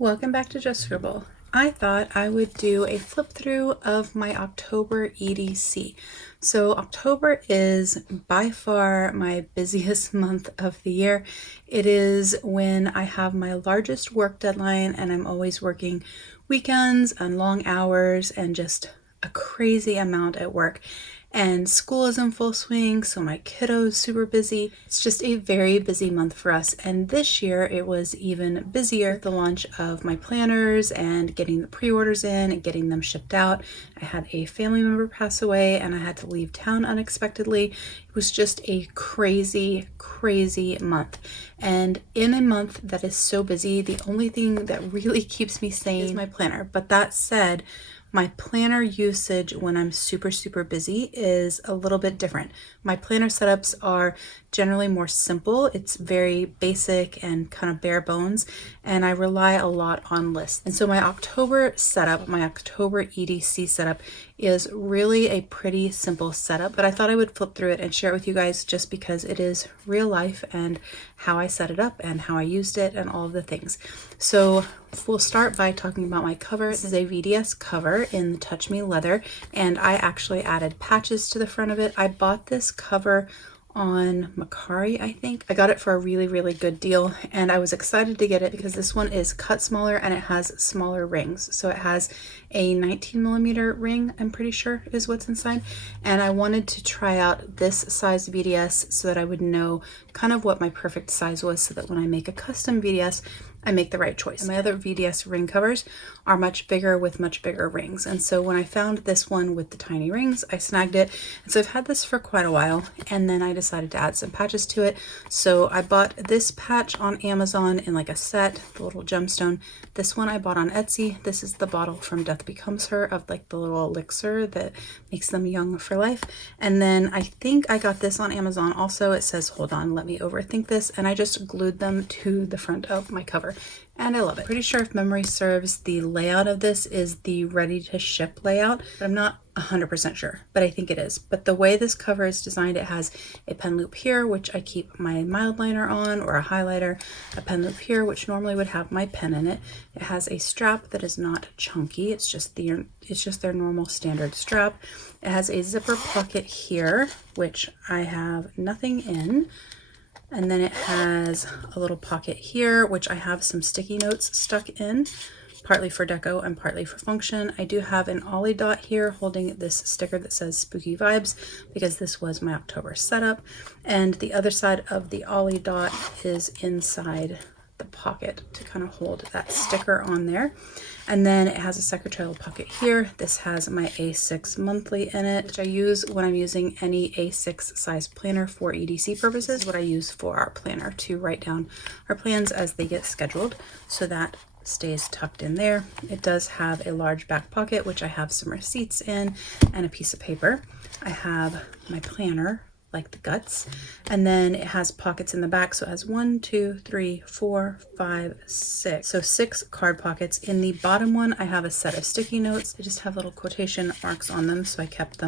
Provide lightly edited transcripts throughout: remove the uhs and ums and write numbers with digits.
Welcome back to Just Scribble. I thought I would do a flip through of my October EDC. So October is by far my busiest month of the year. It is when I have my largest work deadline and I'm always working weekends and long hours and just a crazy amount at work. And school is in full swing, so my kiddo's super busy. It's just a very busy month for us. And this year it was even busier with the launch of my planners and getting the pre-orders in and getting them shipped out. I had a family member pass away and I had to leave town unexpectedly. It was just a crazy, crazy month. And in a month that is so busy, the only thing that really keeps me sane is my planner. But that said, my planner usage when I'm super, super busy is a little bit different. My planner setups are generally more simple. It's very basic and kind of bare bones, and I rely a lot on lists. And so my October setup, my October EDC setup is really a pretty simple setup, but I thought I would flip through it and share it with you guys just because it is real life and how I set it up and how I used it and all of the things. So we'll start by talking about my cover. This is a VDS cover in the Touch Me leather, and I actually added patches to the front of it. I bought this cover on Macari, I think. I got it for a really, really good deal, and I was excited to get it because this one is cut smaller and it has smaller rings. So it has a 19mm ring, I'm pretty sure is what's inside, and I wanted to try out this size VDS so that I would know kind of what my perfect size was, so that when I make a custom VDS I make the right choice. My other VDS ring covers are much bigger with much bigger rings, and so when I found this one with the tiny rings, I snagged it. And so I've had this for quite a while, and then I decided to add some patches to it. So I bought this patch on Amazon in like a set, the little gemstone. This one I bought on Etsy. This is the bottle from Death Becomes Her of like the little elixir that makes them young for life. And then I think I got this on Amazon also. It says, hold on, let me overthink this, and I just glued them to the front of my cover. And I love it. Pretty sure if memory serves, the layout of this is the ready to ship layout, but I'm not 100% sure, but I think it is. But the way this cover is designed, it has a pen loop here, which I keep my mild liner on, or a highlighter, a pen loop here, which normally would have my pen in it. It has a strap that is not chunky. It's just their normal standard strap. It has a zipper pocket here, which I have nothing in. And then it has a little pocket here, which I have some sticky notes stuck in, partly for deco and partly for function. I do have an ollie dot here holding this sticker that says Spooky Vibes, because this was my October setup. And the other side of the ollie dot is inside the pocket to kind of hold that sticker on there. And then it has a secretarial pocket here. This has my A6 monthly in it, which I use when I'm using any A6 size planner for EDC purposes. This is what I use for our planner to write down our plans as they get scheduled. So that stays tucked in there. It does have a large back pocket, which I have some receipts in and a piece of paper. I have my planner, like the guts, and then it has pockets in the back. So it has 1, 2, 3, 4, 5, 6. So 6 card pockets. In the bottom one, I have a set of sticky notes. I just have little quotation marks on them, so I kept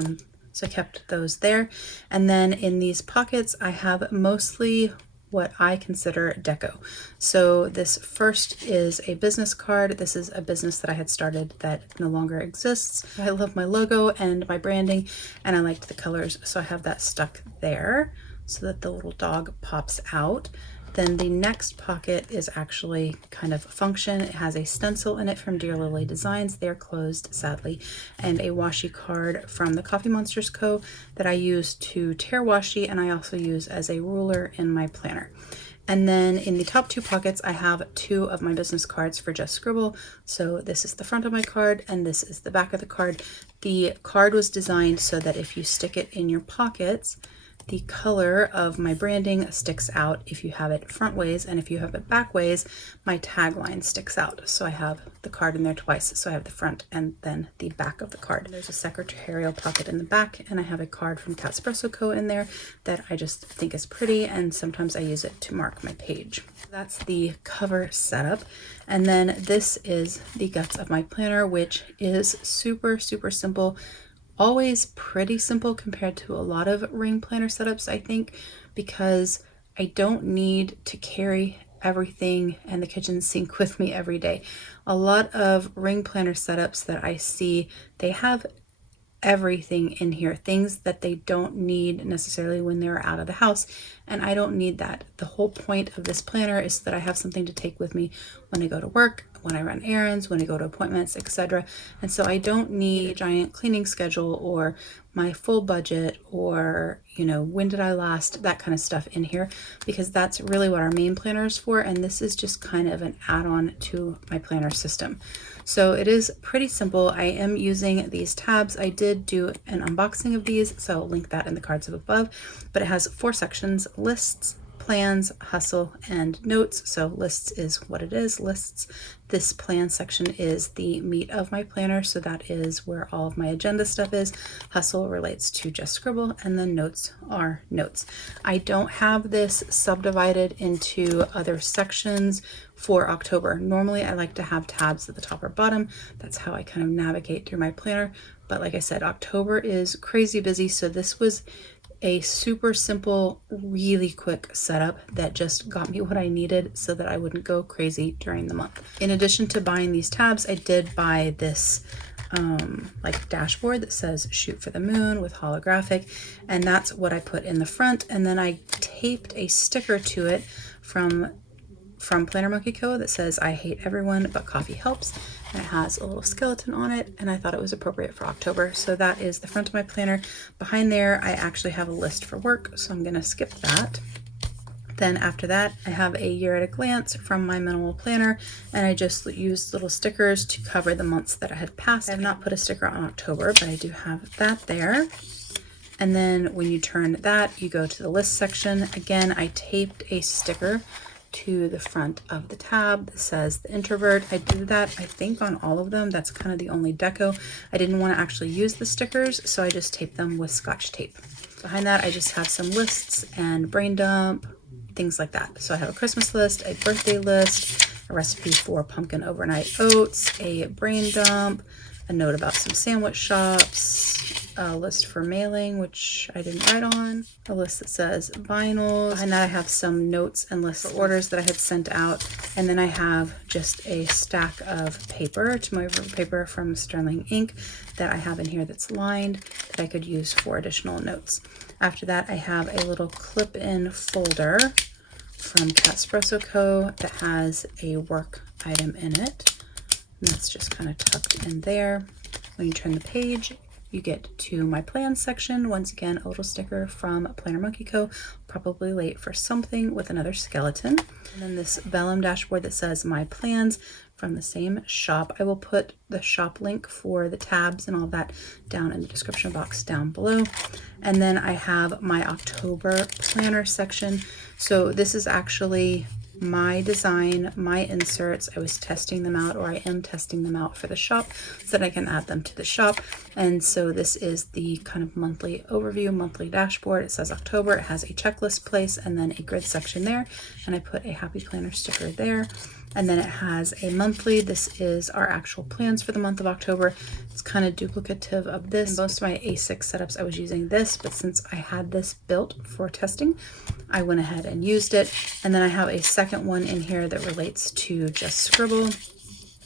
those there. And then in these pockets, I have mostly what I consider deco. So this first is a business card. This is a business that I had started that no longer exists. I love my logo and my branding, and I liked the colors, so I have that stuck there so that the little dog pops out. Then the next pocket is actually kind of function. It has a stencil in it from Dear Lily Designs. They're closed, sadly, and a washi card from the Coffee Monsters Co. that I use to tear washi, and I also use as a ruler in my planner. And then in the top 2 pockets, I have 2 of my business cards for Just Scribble. So this is the front of my card, and this is the back of the card. The card was designed so that if you stick it in your pockets, the color of my branding sticks out if you have it front ways, and if you have it back ways, my tagline sticks out. So I have the card in there twice. So I have the front and then the back of the card. There's a secretarial pocket in the back, and I have a card from Chic Sparrow Co. in there that I just think is pretty, and sometimes I use it to mark my page. That's the cover setup. And then this is the guts of my planner, which is super, super simple. Always pretty simple compared to a lot of ring planner setups, I think, because I don't need to carry everything and the kitchen sink with me every day. A lot of ring planner setups that I see, they have everything in here, things that they don't need necessarily when they're out of the house, and I don't need that. The whole point of this planner is that I have something to take with me when I go to work, when I run errands, when I go to appointments, etc. And so I don't need a giant cleaning schedule or my full budget or, you know, when did I last, that kind of stuff in here, because that's really what our main planner is for, and this is just kind of an add-on to my planner system. So it is pretty simple. I am using these tabs. I did do an unboxing of these, so I'll link that in the cards up above, but it has 4 sections: lists, plans, hustle, and notes. So lists is what it is, lists. This plan section is the meat of my planner, so that is where all of my agenda stuff is. Hustle relates to Just Scribble, and then notes are notes. I don't have this subdivided into other sections for October. Normally I like to have tabs at the top or bottom. That's how I kind of navigate through my planner. But like I said, October is crazy busy, so this was a super simple, really quick setup that just got me what I needed so that I wouldn't go crazy during the month. In addition to buying these tabs, I did buy this like dashboard that says shoot for the moon with holographic, and that's what I put in the front, and then I taped a sticker to it from Planner Monkey Co. that says I hate everyone but coffee helps, and it has a little skeleton on it, and I thought it was appropriate for October. So that is the front of my planner. Behind there I actually have a list for work, so I'm gonna skip that. Then after that I have a year at a glance from my minimal planner, and I just used little stickers to cover the months that I had passed. I have not put a sticker on October, but I do have that there. And then when you turn that, you go to the list section. Again, I taped a sticker to the front of the tab that says the introvert. I did that I think on all of them. That's kind of the only deco. I didn't want to actually use the stickers, so I just taped them with Scotch tape. Behind that I just have some lists and brain dump, things like that. So I have a Christmas list, a birthday list, a recipe for pumpkin overnight oats, a brain dump, a note about some sandwich shops, a list for mailing, which I didn't write on, a list that says vinyls, and that I have some notes and lists for orders that I had sent out, and then I have just a stack of paper, tomorrow paper from Sterling Ink, that I have in here that's lined that I could use for additional notes. After that I have a little clip-in folder from Chic Sparrow Co. that has a work item in it, and that's just kind of tucked in there. When you turn the page, you get to my plans section. Once again, a little sticker from Planner Monkey Co. Probably late for something with another skeleton. And then this vellum dashboard that says my plans from the same shop. I will put the shop link for the tabs and all that down in the description box down below. And then I have my October planner section. So this is actually my design, my inserts. I was testing them out, or I am testing them out for the shop so that I can add them to the shop. And so this is the kind of monthly overview, monthly dashboard. It says October. It has a checklist place and then a grid section there, and I put a happy planner sticker there. And then it has a monthly. This is our actual plans for the month of October. It's kind of duplicative of this. In most of my A6 setups I was using this, but since I had this built for testing, I went ahead and used it. And then I have a second one in here that relates to Just Scribble.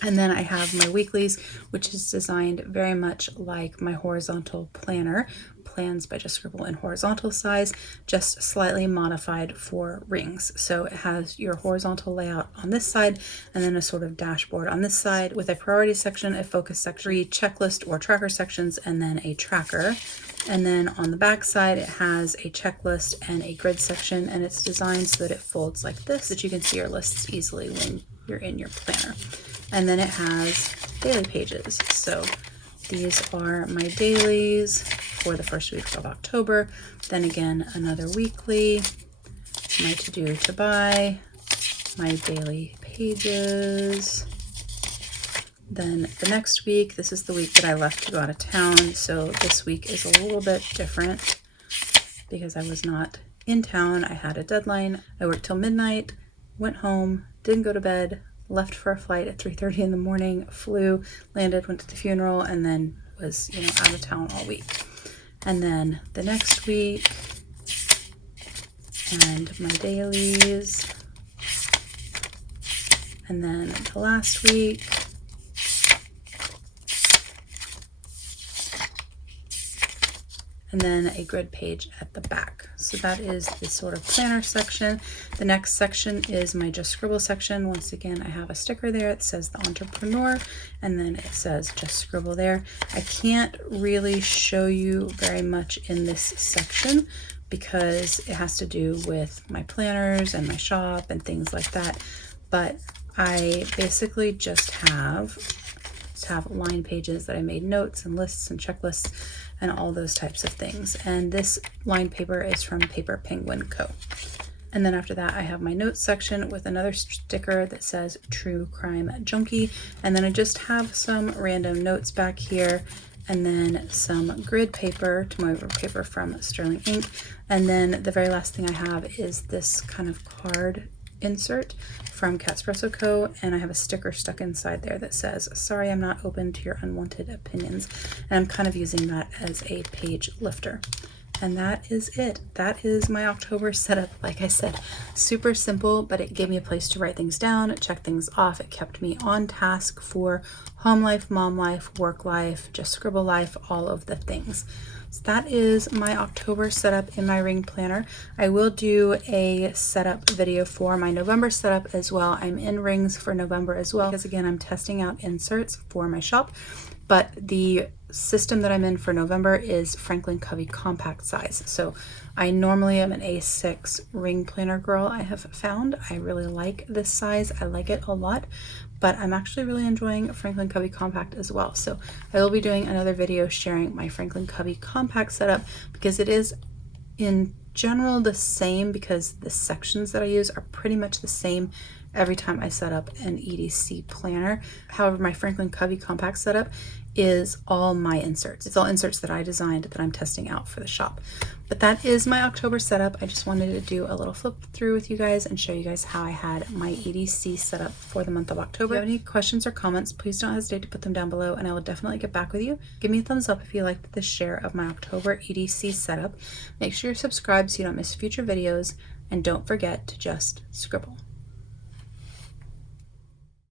And then I have my weeklies, which is designed very much like my horizontal planner, Plans by Just Scribble in horizontal size, just slightly modified for rings. So it has your horizontal layout on this side, and then a sort of dashboard on this side with a priority section, a focus section, 3 checklist or tracker sections, and then a tracker. And then on the back side, it has a checklist and a grid section, and it's designed so that it folds like this, so that you can see your lists easily when you're in your planner. And then it has daily pages. So these are my dailies for the first week of October. Then again, another weekly, my to do to buy, my daily pages. Then the next week, this is the week that I left to go out of town. So this week is a little bit different because I was not in town. I had a deadline. I worked till midnight, went home, didn't go to bed, left for a flight at 3:30 in the morning, flew, landed, went to the funeral, and then was, out of town all week. And then the next week, and my dailies, and then the last week, and then a grid page at the back. So that is the sort of planner section. The next section is my Just Scribble section. Once again, I have a sticker there that says The Entrepreneur, and then it says Just Scribble there. I can't really show you very much in this section because it has to do with my planners and my shop and things like that. But I basically just have line pages that I made notes and lists and checklists and all those types of things. And this line paper is from Paper Penguin Co. And then after that, I have my notes section with another sticker that says True Crime Junkie. And then I just have some random notes back here, and then some grid paper, tomoe paper from Sterling Ink. And then the very last thing I have is this kind of card insert from Espresso Co. And I have a sticker stuck inside there that says, sorry, I'm not open to your unwanted opinions. And I'm kind of using that as a page lifter. And that is it. That is my October setup. Like I said, super simple, but it gave me a place to write things down, check things off. It kept me on task for home life, mom life, work life, Just Scribble life, all of the things. So that is my October setup in my ring planner. I will do a setup video for my November setup as well. I'm in rings for November as well, because again, I'm testing out inserts for my shop, but the system that I'm in for November is Franklin Covey compact size. So I normally am an A6 ring planner girl, I have found. I really like this size. I like it a lot, but I'm actually really enjoying Franklin Covey compact as well. So I will be doing another video sharing my Franklin Covey compact setup, because it is in general the same, because the sections that I use are pretty much the same every time I set up an EDC planner. However, my Franklin Covey compact setup is all my inserts. It's all inserts that I designed that I'm testing out for the shop. But that is my October setup. I just wanted to do a little flip through with you guys and show you guys how I had my EDC set up for the month of October. If you have any questions or comments, please don't hesitate to put them down below, and I will definitely get back with you. Give me a thumbs up if you liked this share of my October EDC setup. Make sure you're subscribed so you don't miss future videos, and don't forget to just scribble.